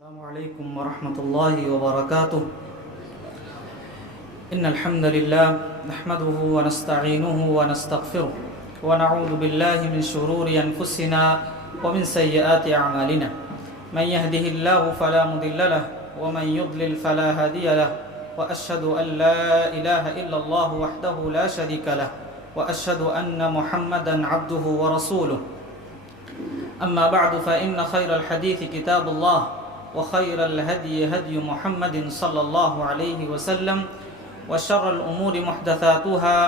السلام عليكم ورحمة الله وبركاته. إن الحمد لله نحمده ونستعينه ونستغفره ونعوذ بالله من شرور أنفسنا ومن سيئات أعمالنا. من يهده الله فلا مضل له ومن يضلل فلا هادي له، وأشهد أن لا إله إلا الله وحده لا شريك له، وأشهد أن محمدا عبده ورسوله. أما بعد فإن خير الحديث كتاب الله، وخير الهدي هدي محمد صلى الله عليه وسلم، وشر الأمور محدثاتها،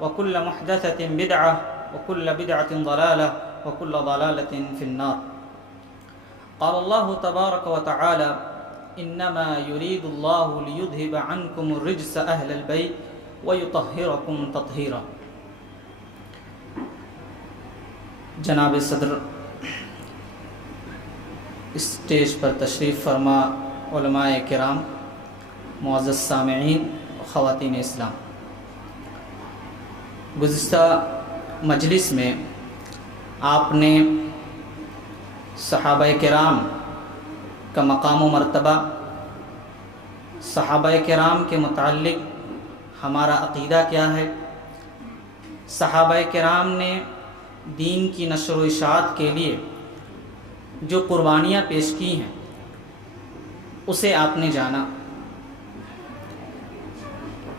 وكل محدثة بدعة، وكل بدعة ضلالة، وكل ضلالة في النار. قال الله تبارك وتعالى: إنما يريد الله ليذهب عنكم الرجس أهل البيت ويطهركم تطهيرا. جناب صدر اسٹیج پر تشریف فرما علماء کرام، معزز سامعین، خواتین اسلام، گزشتہ مجلس میں آپ نے صحابہ کرام کا مقام و مرتبہ، صحابہ کرام کے متعلق ہمارا عقیدہ کیا ہے، صحابہ کرام نے دین کی نشر و اشاعت کے لیے جو قربانیاں پیش کی ہیں اسے آپ نے جانا.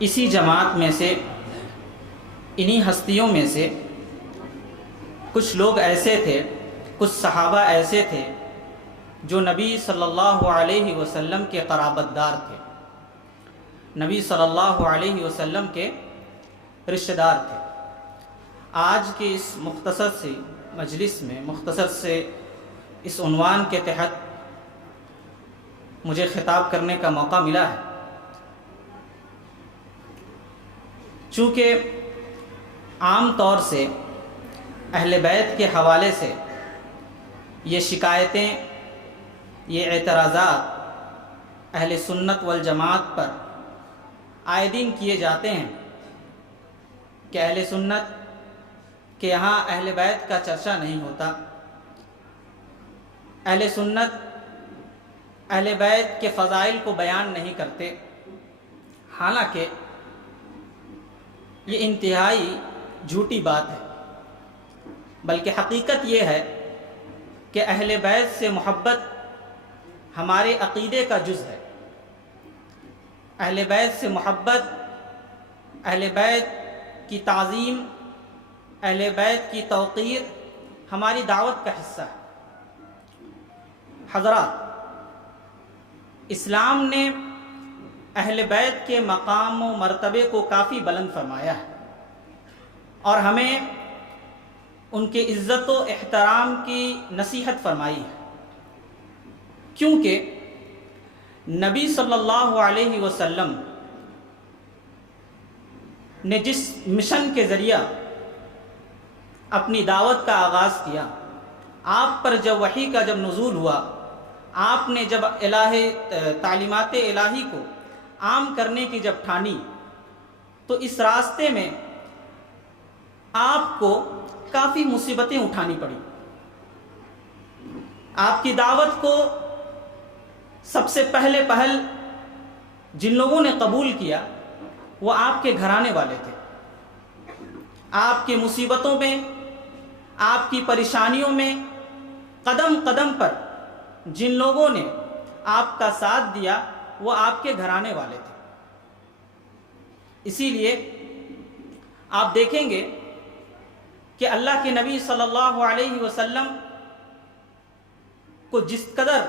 اسی جماعت میں سے، انہی ہستیوں میں سے کچھ لوگ ایسے تھے، کچھ صحابہ ایسے تھے جو نبی صلی اللہ علیہ وسلم کے قرابت دار تھے، نبی صلی اللہ علیہ وسلم کے رشتہ دار تھے. آج کے اس مختصر سے مجلس میں، مختصر سے اس عنوان کے تحت مجھے خطاب کرنے کا موقع ملا ہے. چونکہ عام طور سے اہل بیت کے حوالے سے یہ شکایتیں، یہ اعتراضات اہل سنت والجماعت پر آئے دن کیے جاتے ہیں کہ اہل سنت کے یہاں اہل بیت کا چرچا نہیں ہوتا، اہل سنت اہل بیت کے فضائل کو بیان نہیں کرتے. حالانکہ یہ انتہائی جھوٹی بات ہے، بلکہ حقیقت یہ ہے کہ اہل بیت سے محبت ہمارے عقیدے کا جز ہے. اہل بیت سے محبت، اہل بیت کی تعظیم، اہل بیت کی توقیر ہماری دعوت کا حصہ ہے. حضرات، اسلام نے اہل بیت کے مقام و مرتبے کو کافی بلند فرمایا ہے، اور ہمیں ان کے عزت و احترام کی نصیحت فرمائی ہے. کیونکہ نبی صلی اللہ علیہ وسلم نے جس مشن کے ذریعہ اپنی دعوت کا آغاز کیا، آپ پر جب وحی کا جب نزول ہوا، آپ نے جب تعلیمات الہی کو عام کرنے کی جب ٹھانی، تو اس راستے میں آپ کو کافی مصیبتیں اٹھانی پڑی. آپ کی دعوت کو سب سے پہل جن لوگوں نے قبول کیا وہ آپ کے گھرانے والے تھے. آپ کی مصیبتوں میں، آپ کی پریشانیوں میں قدم قدم پر جن لوگوں نے آپ کا ساتھ دیا وہ آپ کے گھرانے والے تھے. اسی لیے آپ دیکھیں گے کہ اللہ کے نبی صلی اللہ علیہ وسلم کو جس قدر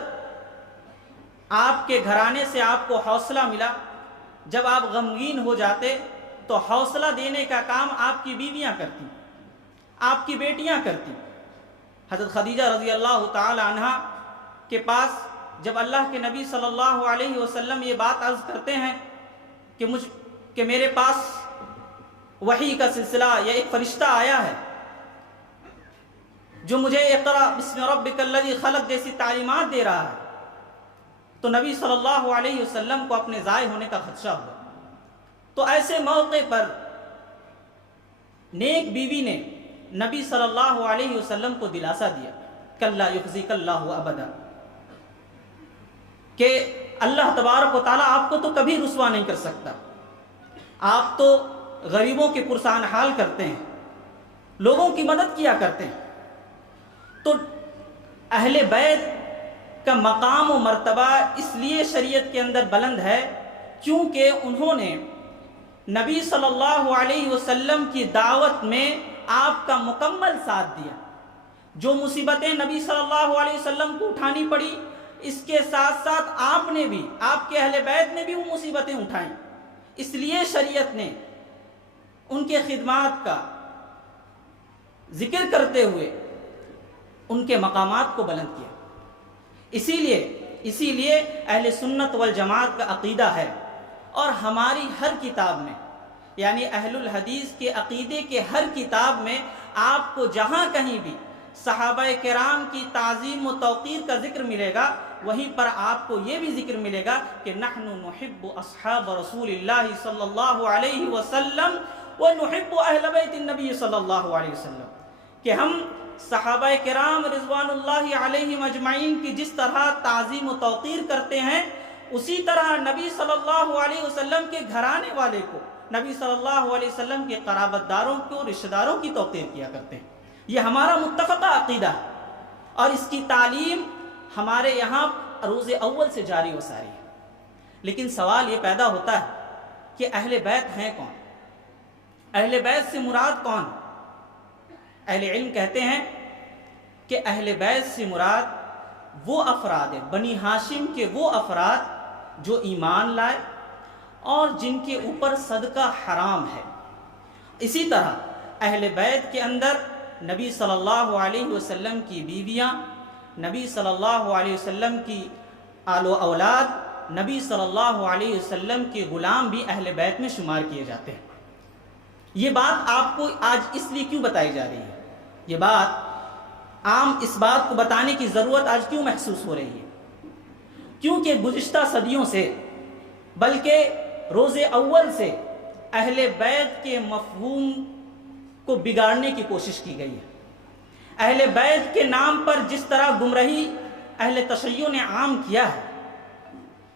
آپ کے گھرانے سے آپ کو حوصلہ ملا، جب آپ غمگین ہو جاتے تو حوصلہ دینے کا کام آپ کی بیویاں کرتی، آپ کی بیٹیاں کرتی. حضرت خدیجہ رضی اللہ تعالی عنہ کے پاس جب اللہ کے نبی صلی اللہ علیہ وسلم یہ بات عرض کرتے ہیں کہ میرے پاس وحی کا سلسلہ یا ایک فرشتہ آیا ہے جو مجھے اقرأ بسم ربک الذی خلق جیسی تعلیمات دے رہا ہے، تو نبی صلی اللہ علیہ وسلم کو اپنے ضائع ہونے کا خدشہ ہوا. تو ایسے موقع پر نیک بیوی نے نبی صلی اللہ علیہ وسلم کو دلاسا دیا، کلا یخزیک اللہ ابدا. کہ اللہ تبارک و تعالیٰ آپ کو تو کبھی رسوا نہیں کر سکتا. آپ تو غریبوں کے پرسان حال کرتے ہیں، لوگوں کی مدد کیا کرتے ہیں. تو اہل بیت کا مقام و مرتبہ اس لیے شریعت کے اندر بلند ہے کیونکہ انہوں نے نبی صلی اللہ علیہ وسلم کی دعوت میں آپ کا مکمل ساتھ دیا. جو مصیبتیں نبی صلی اللہ علیہ وسلم کو اٹھانی پڑی، اس کے ساتھ ساتھ آپ نے بھی، آپ کے اہل بیت نے بھی وہ مصیبتیں اٹھائیں. اس لیے شریعت نے ان کے خدمات کا ذکر کرتے ہوئے ان کے مقامات کو بلند کیا. اسی لیے اہل سنت والجماعت کا عقیدہ ہے، اور ہماری ہر کتاب میں، یعنی اہل الحدیث کے عقیدے کے ہر کتاب میں آپ کو جہاں کہیں بھی صحابہ کرام کی تعظیم و توقیر کا ذکر ملے گا، وہیں پر آپ کو یہ بھی ذکر ملے گا کہ نحن نحب اصحاب رسول اللہ صلی اللہ علیہ وسلم ونحب اہل بیت النبی صلی اللہ علیہ وسلم، کہ ہم صحابہ کرام رضوان اللہ علیہم اجمعین کی جس طرح تعظیم و توقیر کرتے ہیں، اسی طرح نبی صلی اللہ علیہ وسلم کے گھرانے والے کو، نبی صلی اللہ علیہ وسلم کے قرابت داروں کو، رشتہ داروں کی توقیر کیا کرتے ہیں. یہ ہمارا متفقہ عقیدہ ہے، اور اس کی تعلیم ہمارے یہاں روز اول سے جاری و ساری ہے. لیکن سوال یہ پیدا ہوتا ہے کہ اہل بیت ہیں کون؟ اہل بیت سے مراد کون؟ اہل علم کہتے ہیں کہ اہل بیت سے مراد وہ افراد ہیں، بنی ہاشم کے وہ افراد جو ایمان لائے اور جن کے اوپر صدقہ حرام ہے. اسی طرح اہل بیت کے اندر نبی صلی اللہ علیہ وسلم کی بیویاں، نبی صلی اللہ علیہ وسلم کی آل و اولاد، نبی صلی اللہ علیہ وسلم کے غلام بھی اہل بیت میں شمار کیے جاتے ہیں. یہ بات آپ کو آج اس لیے کیوں بتائی جا رہی ہے؟ یہ بات عام اس بات کو بتانے کی ضرورت آج کیوں محسوس ہو رہی ہے؟ کیونکہ گزشتہ صدیوں سے، بلکہ روز اول سے اہل بیت کے مفہوم کو بگاڑنے کی کوشش کی گئی ہے. اہل بیت کے نام پر جس طرح گمراہی اہل تشیع نے عام کیا ہے،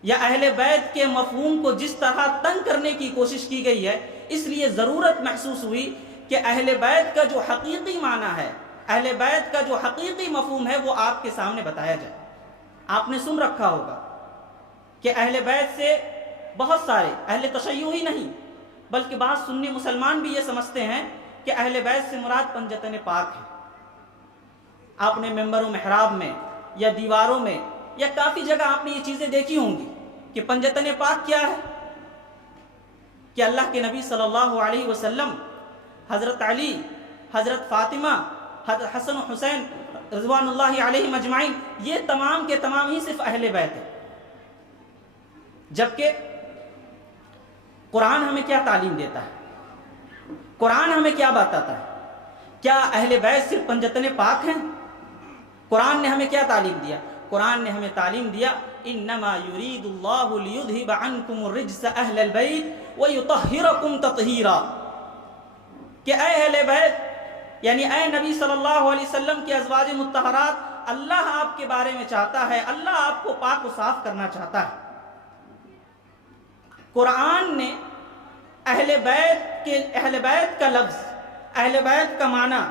یا اہل بیت کے مفہوم کو جس طرح تنگ کرنے کی کوشش کی گئی ہے، اس لیے ضرورت محسوس ہوئی کہ اہل بیت کا جو حقیقی معنی ہے، اہل بیت کا جو حقیقی مفہوم ہے، وہ آپ کے سامنے بتایا جائے. آپ نے سن رکھا ہوگا کہ اہل بیت سے بہت سارے، اہل تشیع ہی نہیں بلکہ بعض سنی مسلمان بھی یہ سمجھتے ہیں کہ اہل بیت سے مراد پنجتن پاک ہے. آپ نے ممبر و محراب میں یا دیواروں میں یا کافی جگہ آپ نے یہ چیزیں دیکھی ہوں گی کہ پنجتن پاک کیا ہے؟ کہ اللہ کے نبی صلی اللہ علیہ وسلم، حضرت علی، حضرت فاطمہ، حضرت حسن و حسین رضوان اللہ علیہم اجمعین، یہ تمام کے تمام ہی صرف اہل بیت ہیں. جبکہ قرآن ہمیں کیا تعلیم دیتا ہے؟ قرآن ہمیں کیا بتاتا ہے؟ کیا اہل بیت صرف پنجتن پاک ہیں؟ قرآن نے ہمیں کیا تعلیم دیا؟ قرآن نے ہمیں تعلیم دیا انما یرید اللہ لیذھب عنکم الرجس اہل البیت ویطہرکم تطہیرا، کہ اے اہل بیت، یعنی اے نبی صلی اللہ علیہ وسلم کی ازواج مطہرات، اللہ آپ کے بارے میں چاہتا ہے، اللہ آپ کو پاک و صاف کرنا چاہتا ہے. قرآن نے اہل بیت کا لفظ، اہل بیت کا معنی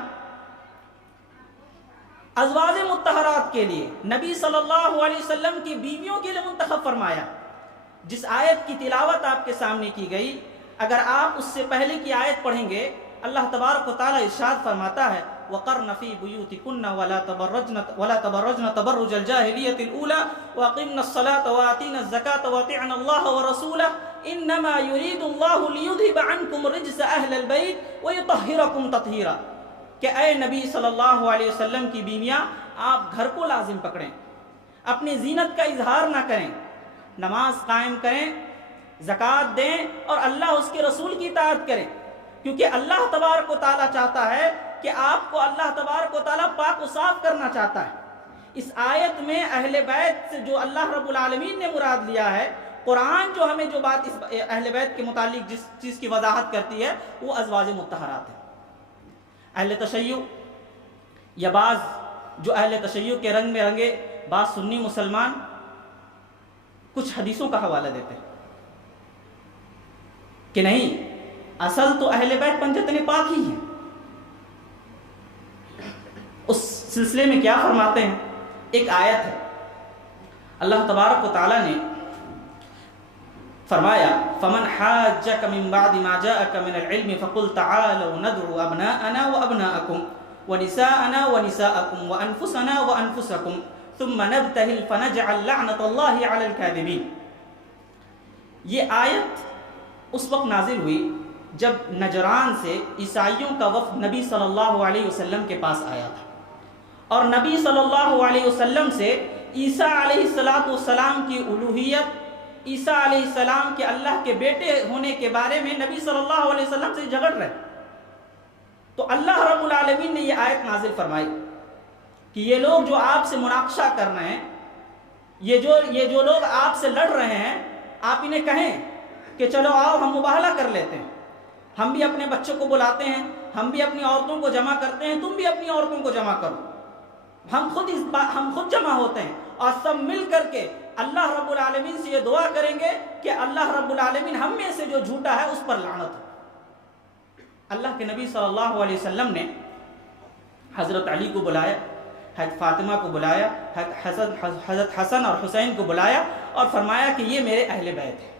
ازواج مطہرات کے لیے، نبی صلی اللہ علیہ وسلم کی بیویوں کے لیے منتخب فرمایا. جس آیت کی تلاوت آپ کے سامنے کی گئی، اگر آپ اس سے پہلے کی آیت پڑھیں گے، اللہ تبارک و تعالی ارشاد فرماتا ہے وَقَرْنَ فِي بُيُوتِكُنَّ وَلَا تَبَرَّجْنَ تَبَرُّجَ الْجَاهِلِيَّةِ الْأُولَى وَأَقِمْنَ الصَّلَاةَ وَآتِينَ الزَّكَاةَ وَأَطِعْنَ اللَّهَ وَرَسُولَهُ إِنَّمَا يُرِيدُ اللَّهُ لِيُذْهِبَ عَنْكُمُ الرِّجْسَ أَهْلَ الْبَيْتِ وَيُطَهِّرَكُمْ تَطْهِيرًا، کہ اے نبی صلی اللہ علیہ وسلم کی بیویاں، آپ گھر کو لازم پکڑیں، اپنی زینت کا اظہار نہ کریں، نماز قائم کریں، زکوٰۃ دیں، اور اللہ اس کے رسول کی اطاعت کریں، کیونکہ اللہ تبارک و تعالیٰ چاہتا ہے کہ آپ کو اللہ تبارک و تعالیٰ پاک و صاف کرنا چاہتا ہے. اس آیت میں اہل بیت سے جو اللہ رب العالمین نے مراد لیا ہے، قرآن جو ہمیں جو بات اس اہل بیت کے متعلق جس چیز کی وضاحت کرتی ہے، وہ ازواج مطہرات ہے. اہل تشیع یا بعض جو اہل تشیع کے رنگ میں رنگے بعض سنی مسلمان، کچھ حدیثوں کا حوالہ دیتے ہیں کہ نہیں، اصل تو اہل بیت پنجتن پاک ہی ہیں۔ اس سلسلے میں کیا فرماتے ہیں، ایک آیت ہے، اللہ تبارک و تعالیٰ نے فرمایا فمن حاجك من بعد ما جاءك من العلم فقل تعالوا ندعو ابناءنا وابناءكم ونساءنا ونساءكم وانفسنا وانفسكم ثم نبتهل فنجعل لعنة الله على الكاذبين۔ یہ آیت اس وقت نازل ہوئی جب نجران سے عیسائیوں کا وفد نبی صلی اللہ علیہ وسلم کے پاس آیا تھا، اور نبی صلی اللہ علیہ وسلم سے عیسیٰ علیہ السلام کی الوہیت، عیسیٰ علیہ السلام کے اللہ کے بیٹے ہونے کے بارے میں نبی صلی اللہ علیہ وسلم سے جھگڑ رہے۔ تو اللہ رب العالمین نے یہ آیت نازل فرمائی کہ یہ لوگ جو آپ سے مناقشہ کر رہے ہیں، یہ جو لوگ آپ سے لڑ رہے ہیں، آپ انہیں کہیں کہ چلو آؤ ہم مباہلہ کر لیتے ہیں، ہم بھی اپنے بچوں کو بلاتے ہیں، ہم بھی اپنی عورتوں کو جمع کرتے ہیں، تم بھی اپنی عورتوں کو جمع کرو، ہم خود جمع ہوتے ہیں اور سب مل کر کے اللہ رب العالمین سے یہ دعا کریں گے کہ اللہ رب العالمین ہم میں سے جو جھوٹا ہے اس پر لعنت ہو۔ اللہ کے نبی صلی اللہ علیہ وسلم نے حضرت علی کو بلایا، حضرت فاطمہ کو بلایا، حضرت حسن اور حسین کو بلایا اور فرمایا کہ یہ میرے اہل بیت ہیں،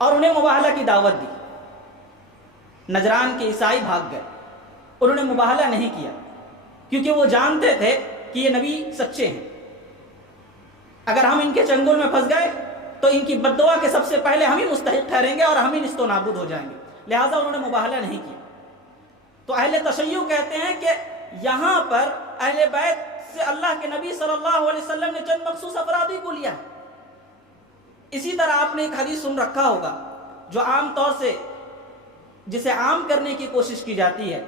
اور انہیں مباہلہ کی دعوت دی۔ نجران کے عیسائی بھاگ گئے، انہوں نے مباہلہ نہیں کیا کیونکہ وہ جانتے تھے کہ یہ نبی سچے ہیں، اگر ہم ان کے چنگل میں پھنس گئے تو ان کی بد دعا کے سب سے پہلے ہم ہی مستحق ٹھہریں گے اور ہم ہی نیست و نابود ہو جائیں گے، لہٰذا انہوں نے مباہلہ نہیں کیا۔ تو اہل تشیع کہتے ہیں کہ یہاں پر اہل بیت سے اللہ کے نبی صلی اللہ علیہ وسلم نے چند مخصوص افرادی کو لیا۔ اسی طرح آپ نے ایک حدیث سن رکھا ہوگا جو عام طور سے جسے عام کرنے کی کوشش کی جاتی ہے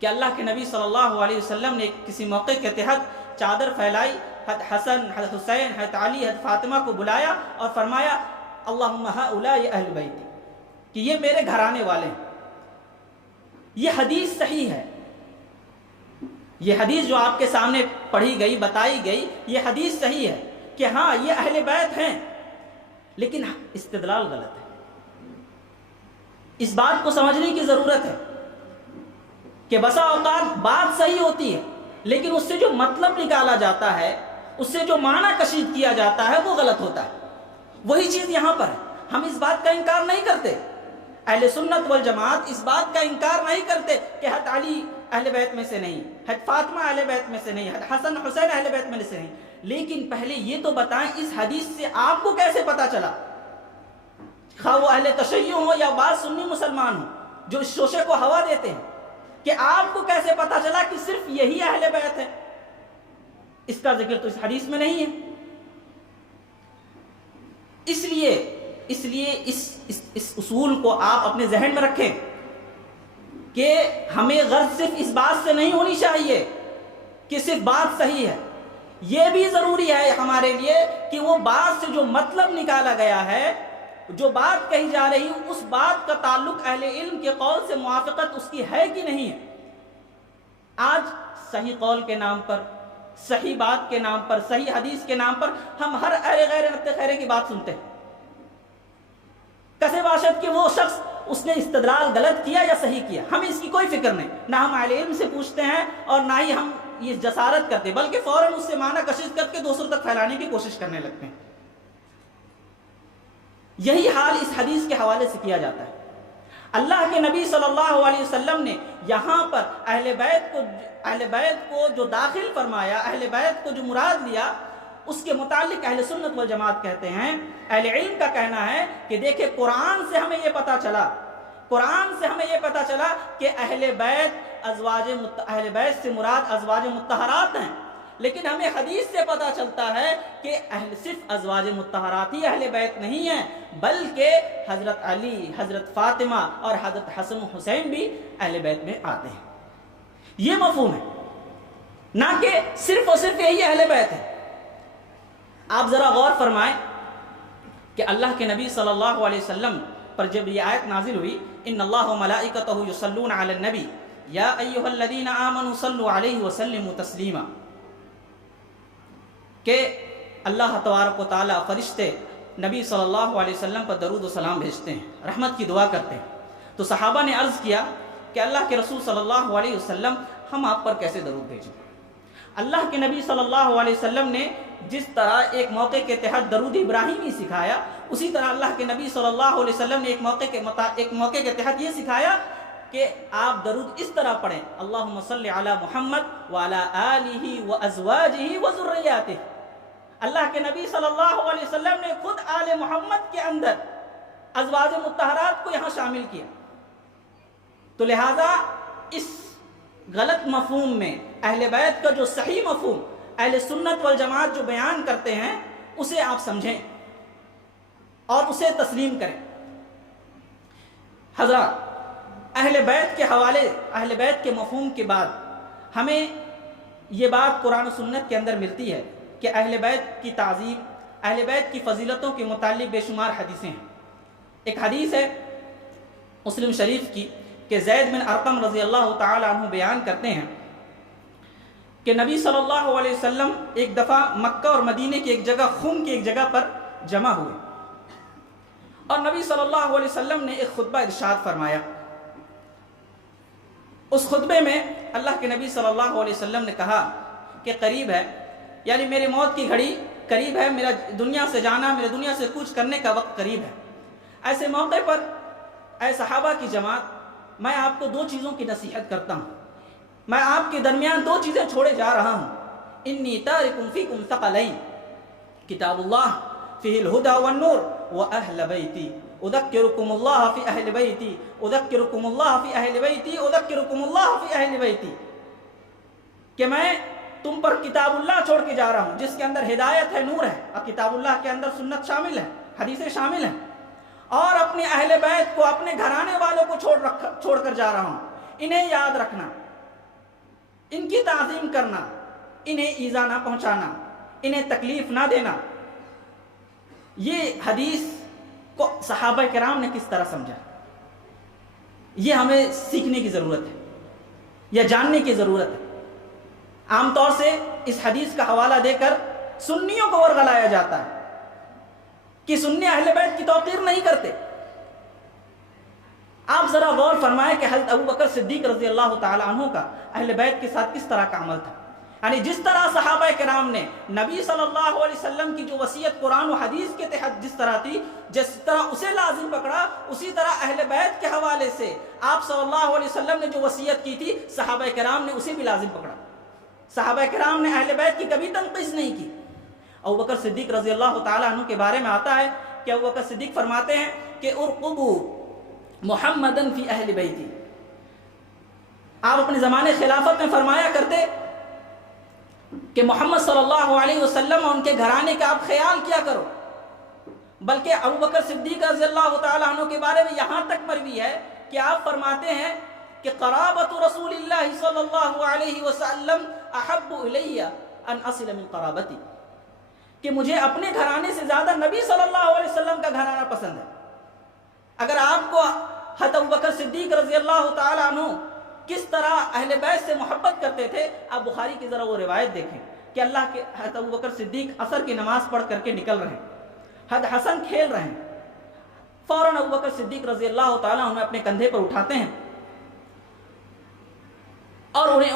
کہ اللہ کے نبی صلی اللہ علیہ وسلم نے کسی موقع کے تحت چادر پھیلائی، حضرت حسن، حضرت حسین، حضرت علی، حضرت فاطمہ کو بلایا اور فرمایا اللہم ہؤلاء اہل بیتی، کہ یہ میرے گھرانے والے ہیں۔ یہ حدیث صحیح ہے، یہ حدیث جو آپ کے سامنے پڑھی گئی، بتائی گئی، یہ حدیث صحیح ہے کہ ہاں یہ اہل بیت ہیں، لیکن استدلال غلط ہے۔ اس بات کو سمجھنے کی ضرورت ہے کہ بسا اوقات بات صحیح ہوتی ہے لیکن اس سے جو مطلب نکالا جاتا ہے، اس سے جو معنی کشید کیا جاتا ہے وہ غلط ہوتا ہے۔ وہی چیز یہاں پر ہے، ہم اس بات کا انکار نہیں کرتے، اہل سنت والجماعت اس بات کا انکار نہیں کرتے کہ حضرت علی اہل بیت میں سے نہیں، حضرت فاطمہ اہل بیت میں سے نہیں، حضرت حسن حسین اہل بیت میں سے نہیں، لیکن پہلے یہ تو بتائیں اس حدیث سے آپ کو کیسے پتا چلا، خواہ وہ اہل تشیع ہو یا بعض سنی مسلمان ہو جو اس شوشے کو ہوا دیتے ہیں، کہ آپ کو کیسے پتا چلا کہ صرف یہی اہل بیت ہے؟ اس کا ذکر تو اس حدیث میں نہیں ہے۔ اس لیے اس اصول کو آپ اپنے ذہن میں رکھیں کہ ہمیں غرض صرف اس بات سے نہیں ہونی چاہیے کہ صرف بات صحیح ہے، یہ بھی ضروری ہے ہمارے لیے کہ وہ بات سے جو مطلب نکالا گیا ہے، جو بات کہی جا رہی ہے، اس بات کا تعلق اہل علم کے قول سے موافقت اس کی ہے کہ نہیں ہے۔ آج صحیح قول کے نام پر، صحیح بات کے نام پر، صحیح حدیث کے نام پر ہم ہر غیر نقطہ خیرے کی بات سنتے ہیں، کسے باشد کہ وہ شخص اس نے استدلال غلط کیا یا صحیح کیا، ہمیں اس کی کوئی فکر نہیں، نہ ہم اہل علم سے پوچھتے ہیں اور نہ ہی ہم یہ جسارت کرتے، بلکہ فوراً اس سے معنی کشش کر کے دوسروں تک پھیلانے کی کوشش کرنے لگتے ہیں۔ یہی حال اس حدیث کے حوالے سے کیا جاتا ہے۔ اللہ کے نبی صلی اللہ علیہ وسلم نے یہاں پر اہل بیت کو جو داخل فرمایا، اہل بیت کو جو مراد لیا، اس کے متعلق اہل سنت والجماعت کہتے ہیں، اہل علم کا کہنا ہے کہ دیکھیں قرآن سے ہمیں یہ پتا چلا کہ اہل بیت سے مراد ازواج مطہرات ہیں، لیکن ہمیں حدیث سے پتا چلتا ہے کہ صرف ازواج مطہرات ہی اہل بیت نہیں ہیں، بلکہ حضرت علی، حضرت فاطمہ اور حضرت حسن و حسین بھی اہل بیت میں آتے ہیں۔ یہ مفہوم ہے، نہ کہ صرف اور صرف یہی اہل بیت ہے۔ آپ ذرا غور فرمائیں کہ اللہ کے نبی صلی اللہ علیہ وسلم پر جب یہ آیت نازل ہوئی، ان اللہ و ملائکتہ یصلون علی النبی یا ایھا الذین آمنوا صلوا علیہ وسلموا تسلیما، کہ اللہ تبارک و تعالیٰ فرشتے نبی صلی اللہ علیہ وسلم پر درود و سلام بھیجتے ہیں، رحمت کی دعا کرتے ہیں۔ تو صحابہ نے عرض کیا کہ اللہ کے رسول صلی اللہ علیہ وسلم ہم آپ پر کیسے درود بھیجیں؟ اللہ کے نبی صلی اللہ علیہ وسلم نے جس طرح ایک موقع کے تحت درود ابراہیمی سکھایا، اسی طرح اللہ کے نبی صلی اللہ علیہ وسلم نے ایک موقع کے تحت یہ سکھایا کہ آپ درود اس طرح پڑھیں، اللہم صلی علی محمد وعلی آلہ وازواجہ وذریاتہ۔ اللہ کے نبی صلی اللہ علیہ وسلم نے خود آل محمد کے اندر ازواج مطہرات کو یہاں شامل کیا۔ تو لہٰذا اس غلط مفہوم میں اہل بیت کا جو صحیح مفہوم اہل سنت والجماعت جو بیان کرتے ہیں اسے آپ سمجھیں اور اسے تسلیم کریں۔ حضرات، اہل بیت کے حوالے، اہل بیت کے مفہوم کے بعد ہمیں یہ بات قرآن و سنت کے اندر ملتی ہے کہ اہل بیت کی تعظیم، اہل بیت کی فضیلتوں کے متعلق بے شمار حدیثیں ہیں۔ ایک حدیث ہے مسلم شریف کی کہ زید بن ارقم رضی اللہ تعالی عنہ بیان کرتے ہیں کہ نبی صلی اللہ علیہ وسلم ایک دفعہ مکہ اور مدینے کی ایک جگہ، خم کی ایک جگہ پر جمع ہوئے، اور نبی صلی اللہ علیہ وسلم نے ایک خطبہ ارشاد فرمایا۔ اس خطبے میں اللہ کے نبی صلی اللہ علیہ وسلم نے کہا کہ قریب ہے، یعنی میرے موت کی گھڑی قریب ہے، میرا دنیا سے جانا، میرے دنیا سے کوچ کرنے کا وقت قریب ہے۔ ایسے موقع پر اے صحابہ کی جماعت، میں آپ کو دو چیزوں کی نصیحت کرتا ہوں، میں آپ کے درمیان دو چیزیں چھوڑے جا رہا ہوں۔ انی تارک فیکم ثقلین، کتاب اللہ فیہ الہدی والنور واہل بیتی، اذکرکم اللہ فی اہل بیتی، اذکرکم اللہ فی اہل بیتی، اذکرکم اللہ فی اہل بیتی، کہ میں تم پر کتاب اللہ چھوڑ کے جا رہا ہوں جس کے اندر ہدایت ہے، نور ہے، اور کتاب اللہ کے اندر سنت شامل ہے، حدیثیں شامل ہیں، اور اپنے اہل بیت کو، اپنے گھرانے والوں کو چھوڑ کر جا رہا ہوں۔ انہیں یاد رکھنا، ان کی تعظیم کرنا، انہیں ایذا نہ پہنچانا، انہیں تکلیف نہ دینا۔ یہ حدیث کو صحابہ کرام نے کس طرح سمجھا، یہ ہمیں سیکھنے کی ضرورت ہے یا جاننے کی ضرورت ہے۔ عام طور سے اس حدیث کا حوالہ دے کر سنیوں کو ورغلایا جاتا ہے کہ سنی اہل بیت کی توقیر نہیں کرتے۔ آپ ذرا غور فرمائیں کہ حضرت ابو بکر صدیق رضی اللہ تعالی عنہ کا اہل بیت کے ساتھ کس طرح کا عمل تھا، یعنی جس طرح صحابہ کرام نے نبی صلی اللہ علیہ وسلم کی جو وصیت قرآن و حدیث کے تحت جس طرح تھی، جس طرح اسے لازم پکڑا، اسی طرح اہل بیت کے حوالے سے آپ صلی اللہ علیہ وسلم نے جو وصیت کی تھی، صحابہ کرام نے اسے بھی لازم پکڑا۔ صحابہ کرام نے اہل بیت کی کبھی تنقیص نہیں کی۔ ابو بکر صدیق رضی اللہ تعالیٰ عنہ کے بارے میں آتا ہے کہ ابو بکر صدیق فرماتے ہیں کہ ارقبوا محمدن فی اہل بیتی، آپ اپنے زمانے خلافت میں فرمایا کرتے کہ محمد صلی اللہ علیہ وسلم اور ان کے گھرانے کا آپ خیال کیا کرو۔ بلکہ ابو بکر صدیق رضی اللہ تعالیٰ عنہ کے بارے میں یہاں تک مروی ہے کہ آپ فرماتے ہیں کہ قرابت رسول اللہ صلی اللہ علیہ وسلم احب الی ان اصل من قرابتی، کہ مجھے اپنے گھرانے سے زیادہ نبی صلی اللہ علیہ وسلم کا گھرانہ پسند ہے۔ اگر آپ کو حضرت ابوبکر صدیق رضی اللہ تعالیٰ عنہ کس طرح اہل بیت سے محبت کرتے تھے، آپ بخاری کی ذرا وہ روایت دیکھیں کہ اللہ کے حضرت ابوبکر صدیق عصر کی نماز پڑھ کر کے نکل رہے ہیں، حضرت حسن کھیل رہے ہیں، فوراً ابوبکر صدیق رضی اللہ تعالیٰ عنہ اپنے کندھے پر اٹھاتے ہیں اور انہیں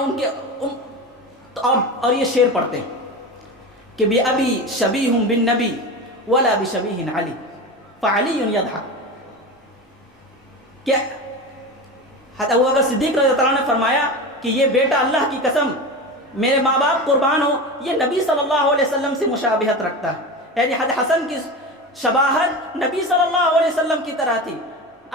اور یہ شعر پڑھتے ہیں کہ بِأَبِي شَبِيهٌ بِالنَّبِي وَلَا بِشَبِيهٍ عَلِي فَعَلِيٌّ يَضْحَكُ، کہ حضرت ابوبکر صدیق رضی اللہ عنہ نے فرمایا کہ یہ بیٹا اللہ کی قسم، میرے ماں باپ قربان ہو، یہ نبی صلی اللہ علیہ وسلم سے مشابہت رکھتا ہے، یعنی حضرت حسن کی شباہت نبی صلی اللہ علیہ وسلم کی طرح تھی،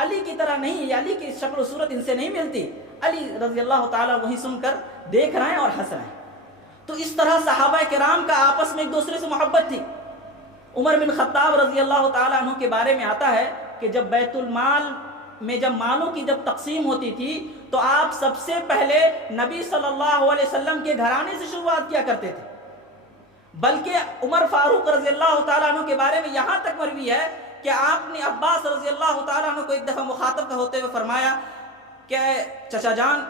علی کی طرح نہیں، یہ علی کی شکل و صورت ان سے نہیں ملتی۔ علی رضی اللہ تعالیٰ وہی سن کر دیکھ رہے ہیں اور ہنس رہے ہیں۔ تو اس طرح صحابہ کرام کا آپس میں ایک دوسرے سے محبت تھی۔ عمر بن خطاب رضی اللہ تعالیٰ عنہ کے بارے میں آتا ہے کہ جب بیت المال میں جب مالوں کی جب تقسیم ہوتی تھی تو آپ سب سے پہلے نبی صلی اللہ علیہ وسلم کے گھرانے سے شروعات کیا کرتے تھے، بلکہ عمر فاروق رضی اللہ تعالیٰ عنہ کے بارے میں یہاں تک مروی ہے کہ آپ نے عباس رضی اللہ تعالیٰ عنہ کو ایک دفعہ مخاطب ہوتے ہوئے فرمایا کہ چچا جان،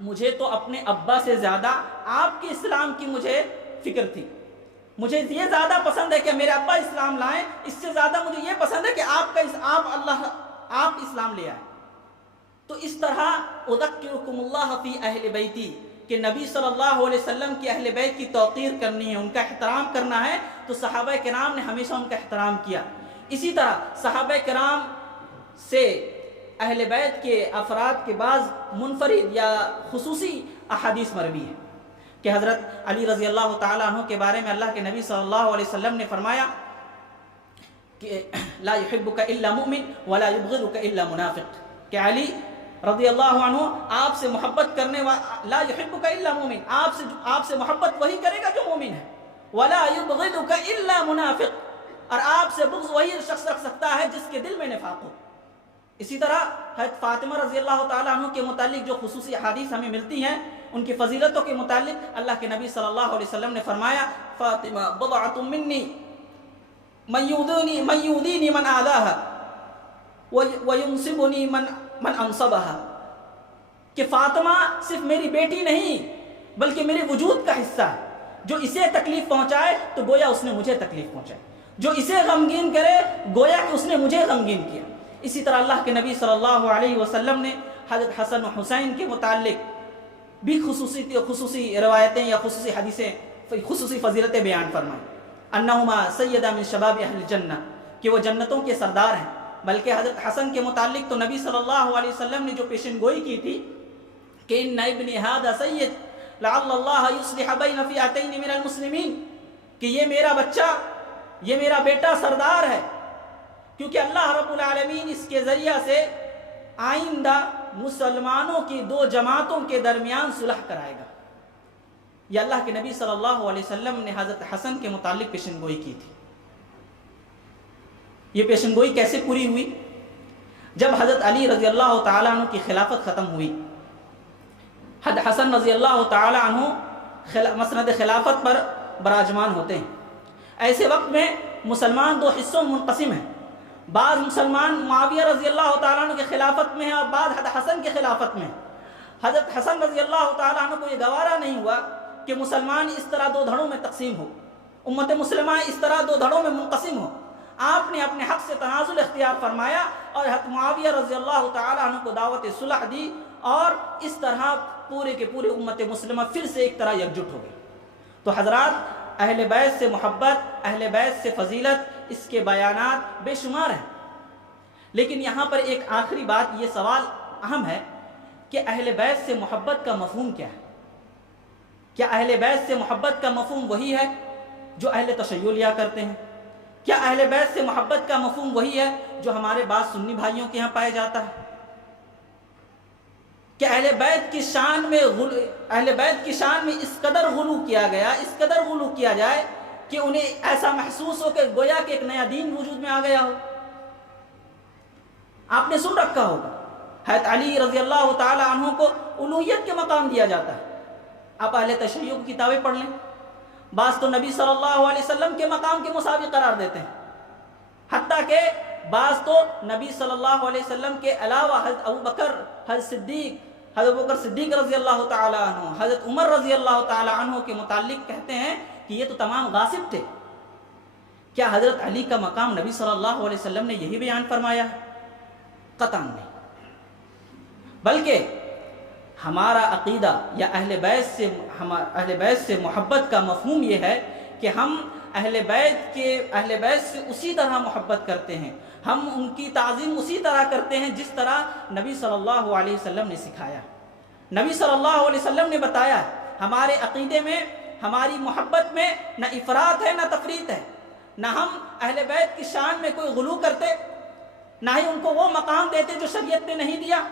مجھے تو اپنے ابا سے زیادہ آپ کے اسلام کی مجھے فکر تھی، مجھے یہ زیادہ پسند ہے کہ میرے ابا اسلام لائیں، اس سے زیادہ مجھے یہ پسند ہے کہ آپ اسلام لے آئیں۔ تو اس طرح اذکرکم اللہ فی اہل بیتی، کہ نبی صلی اللہ علیہ وسلم کی اہل بیت کی توقیر کرنی ہے، ان کا احترام کرنا ہے، تو صحابہ کرام نے ہمیشہ ان کا احترام کیا۔ اسی طرح صحابہ کرام سے اہل بیت کے افراد کے بعض منفرد یا خصوصی احادیث مروی ہے کہ حضرت علی رضی اللہ تعالیٰ عنہ کے بارے میں اللہ کے نبی صلی اللہ علیہ وسلم نے فرمایا کہ لا يحبك الا مؤمن ولا يبغضك الا منافق، کہ علی رضی اللہ عنہ آپ سے محبت کرنے والا، لا يحبك الا مؤمن، آپ سے محبت وہی کرے گا جو مومن ہے، ولا يبغضك الا منافق، اور آپ سے بغض وہی شخص رکھ سکتا ہے جس کے دل میں نفاق ہو۔ اسی طرح حضرت فاطمہ رضی اللہ تعالیٰ عنہ کے متعلق جو خصوصی احادیث ہمیں ملتی ہیں، ان کی فضیلتوں کے متعلق اللہ کے نبی صلی اللہ علیہ وسلم نے فرمایا فاطمہ بضعۃ منی من یؤذینی من آذاہا وینصبنی من انصبہا، کہ فاطمہ صرف میری بیٹی نہیں بلکہ میرے وجود کا حصہ ہے، جو اسے تکلیف پہنچائے تو گویا اس نے مجھے تکلیف پہنچائی، جو اسے غمگین کرے گویا کہ اس نے مجھے غمگین کیا۔ اسی طرح اللہ کے نبی صلی اللہ علیہ وسلم نے حضرت حسن و حسین کے متعلق بھی خصوصی روایتیں یا خصوصی حدیثیں، خصوصی فضیلتیں بیان فرمائیں، انہما سیدہ من شباب اہل الجنہ، کہ وہ جنتوں کے سردار ہیں۔ بلکہ حضرت حسن کے متعلق تو نبی صلی اللہ علیہ وسلم نے جو پیشن گوئی کی تھی کہ ان ابنی ھذا سید لعل اللہ یصلح بین فئتین من المسلمین، کہ یہ میرا بچہ، یہ میرا بیٹا سردار ہے، کیونکہ اللہ رب العالمین اس کے ذریعہ سے آئندہ مسلمانوں کی دو جماعتوں کے درمیان صلح کرائے گا۔ یہ اللہ کے نبی صلی اللہ علیہ وسلم نے حضرت حسن کے متعلق پیشن گوئی کی تھی۔ یہ پیشن گوئی کیسے پوری ہوئی؟ جب حضرت علی رضی اللہ تعالیٰ عنہ کی خلافت ختم ہوئی، حضرت حسن رضی اللہ تعالیٰ عنہ مسند خلافت پر براجمان ہوتے ہیں۔ ایسے وقت میں مسلمان دو حصوں میں منقسم ہیں، بعض مسلمان معاویہ رضی اللہ تعالیٰ عنہ کے خلافت میں ہیں اور بعض حضرت حسن کے خلافت میں ہیں۔ حضرت حسن رضی اللہ تعالیٰ عنہ کو یہ گوارا نہیں ہوا کہ مسلمان اس طرح دو دھڑوں میں تقسیم ہو، امت مسلمہ اس طرح دو دھڑوں میں منقسم ہو۔ آپ نے اپنے حق سے تنازل اختیار فرمایا اور حضرت معاویہ رضی اللہ تعالیٰ عنہ کو دعوت صلح دی، اور اس طرح پورے کے پورے امت مسلمہ پھر سے ایک طرح یکجٹ ہو گئی۔ تو حضرات، اہل بیت سے محبت، اہل بیت سے فضیلت، اس کے بیانات بے شمار ہیں، لیکن یہاں پر ایک آخری بات، یہ سوال اہم ہے کہ اہل بیت سے محبت کا مفہوم کیا ہے؟ کیا اہل بیت سے محبت کا مفہوم وہی ہے جو اہل تشیع لیا کرتے ہیں؟ کیا اہل بیت سے محبت کا مفہوم وہی ہے جو ہمارے بعض سنی بھائیوں کے ہاں پایا جاتا ہے؟ کہ اہل بیت کی شان میں اس قدر غلو کیا گیا، اس قدر غلو کیا جائے کہ انہیں ایسا محسوس ہو کہ گویا کہ ایک نیا دین وجود میں آ گیا ہو؟ آپ نے سن رکھا ہوگا حضرت علی رضی اللہ تعالی عنہ کو الوہیت کے مقام دیا جاتا ہے۔ آپ اہل تشیع کی کتابیں پڑھ لیں، بعض تو نبی صلی اللہ علیہ وسلم کے مقام کے مساوی قرار دیتے ہیں، حتیٰ کہ بعض تو نبی صلی اللہ علیہ وسلم کے علاوہ حضرت ابوبکر، حضرت ابوبکر صدیق رضی اللہ تعالی عنہ، حضرت عمر رضی اللہ تعالی عنہ کے متعلق کہتے ہیں کہ یہ تو تمام غاصب تھے۔ کیا حضرت علی کا مقام نبی صلی اللہ علیہ وسلم نے یہی بیان فرمایا ہے؟ قطعاً نہیں، بلکہ ہمارا عقیدہ یا اہل بیت سے محبت کا مفہوم یہ ہے کہ ہم اہل بیت سے اسی طرح محبت کرتے ہیں، ہم ان کی تعظیم اسی طرح کرتے ہیں جس طرح نبی صلی اللہ علیہ وسلم نے سکھایا۔ نبی صلی اللہ علیہ وسلم نے بتایا، ہمارے عقیدے میں، ہماری محبت میں نہ افراط ہے نہ تفریط ہے، نہ ہم اہل بیت کی شان میں کوئی غلو کرتے، نہ ہی ان کو وہ مقام دیتے جو شریعت نے نہیں دیا،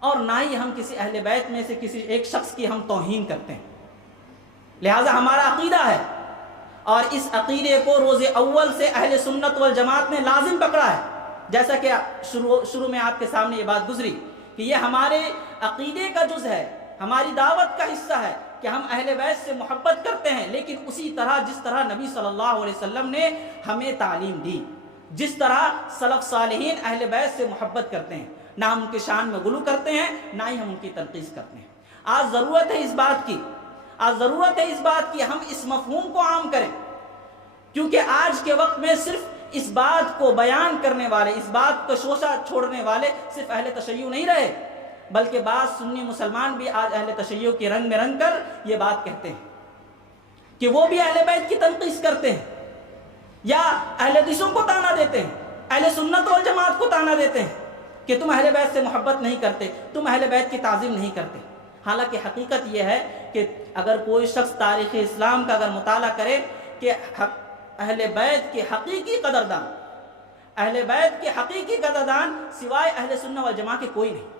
اور نہ ہی ہم کسی اہل بیت میں سے کسی ایک شخص کی ہم توہین کرتے ہیں۔ لہٰذا ہمارا عقیدہ ہے، اور اس عقیدے کو روز اول سے اہل سنت والجماعت نے لازم پکڑا ہے، جیسا کہ شروع میں آپ کے سامنے یہ بات گزری کہ یہ ہمارے عقیدے کا جز ہے، ہماری دعوت کا حصہ ہے کہ ہم اہل بیت سے محبت کرتے ہیں، لیکن اسی طرح جس طرح نبی صلی اللہ علیہ وسلم نے ہمیں تعلیم دی، جس طرح سلف صالحین اہل بیت سے محبت کرتے ہیں، نہ ہم ان کے شان میں غلو کرتے ہیں، نہ ہی ہم ان کی تنقیص کرتے ہیں۔ آج ضرورت ہے اس بات کی، آج ضرورت ہے اس بات کی ہم اس مفہوم کو عام کریں، کیونکہ آج کے وقت میں صرف اس بات کو بیان کرنے والے، اس بات کو شوشہ چھوڑنے والے صرف اہل تشیع نہیں رہے، بلکہ بعض سنی مسلمان بھی آج اہل تشیع کے رنگ میں رنگ کر یہ بات کہتے ہیں کہ وہ بھی اہل بیت کی تنقیص کرتے ہیں، یا اہل حدیثوں کو تانا دیتے ہیں، اہل سنت والجماعت کو تانا دیتے ہیں کہ تم اہل بیت سے محبت نہیں کرتے، تم اہل بیت کی تعظیم نہیں کرتے۔ حالانکہ حقیقت یہ ہے کہ اگر کوئی شخص تاریخ اسلام کا اگر مطالعہ کرے کہ اہل بیت کے حقیقی قدردان، اہل بیت کے حقیقی قدردان سوائے اہل سنت والجماعت کے کوئی نہیں۔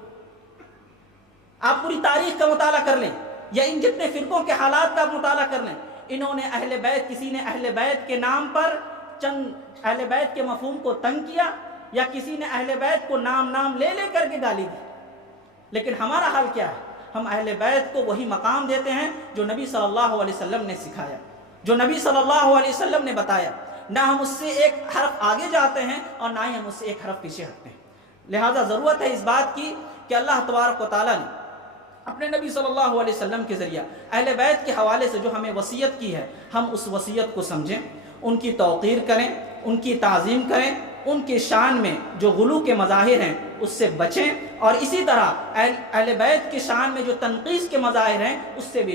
آپ پوری تاریخ کا مطالعہ کر لیں یا ان جتنے فرقوں کے حالات کا مطالعہ کر لیں، انہوں نے اہل بیت، کسی نے اہل بیت کے نام پر چند اہل بیت کے مفہوم کو تنگ کیا، یا کسی نے اہل بیت کو نام لے لے کر کے گالی دی۔ لیکن ہمارا حال کیا ہے؟ ہم اہل بیت کو وہی مقام دیتے ہیں جو نبی صلی اللہ علیہ وسلم نے سکھایا، جو نبی صلی اللہ علیہ وسلم نے بتایا۔ نہ ہم اس سے ایک حرف آگے جاتے ہیں اور نہ ہی ہم اس سے ایک حرف پیچھے ہٹتے ہیں۔ لہٰذا ضرورت ہے اس بات کی کہ اللہ تبارک و تعالیٰ نے اپنے نبی صلی اللہ علیہ وسلم کے ذریعہ اہل بیت کے حوالے سے جو ہمیں وصیت کی ہے، ہم اس وصیت کو سمجھیں، ان کی توقیر کریں، ان کی تعظیم کریں، ان کے شان میں جو غلو کے مظاہر ہیں اس سے بچیں، اور اسی طرح اہل بیت کے شان میں جو تنقیص کے مظاہر ہیں اس سے بھی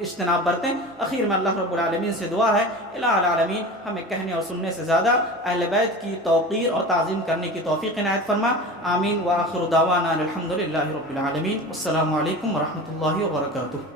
اجتناب برتیں۔ اخیر میں اللہ رب العالمین سے دعا ہے الہ العالمین ہمیں کہنے اور سننے سے زیادہ اہل بیت کی توقیر اور تعظیم کرنے کی توفیق عنایت فرما، آمین۔ وآخر دعوانا الحمدللہ رب العالمین، والسلام علیکم ورحمۃ اللہ وبرکاتہ۔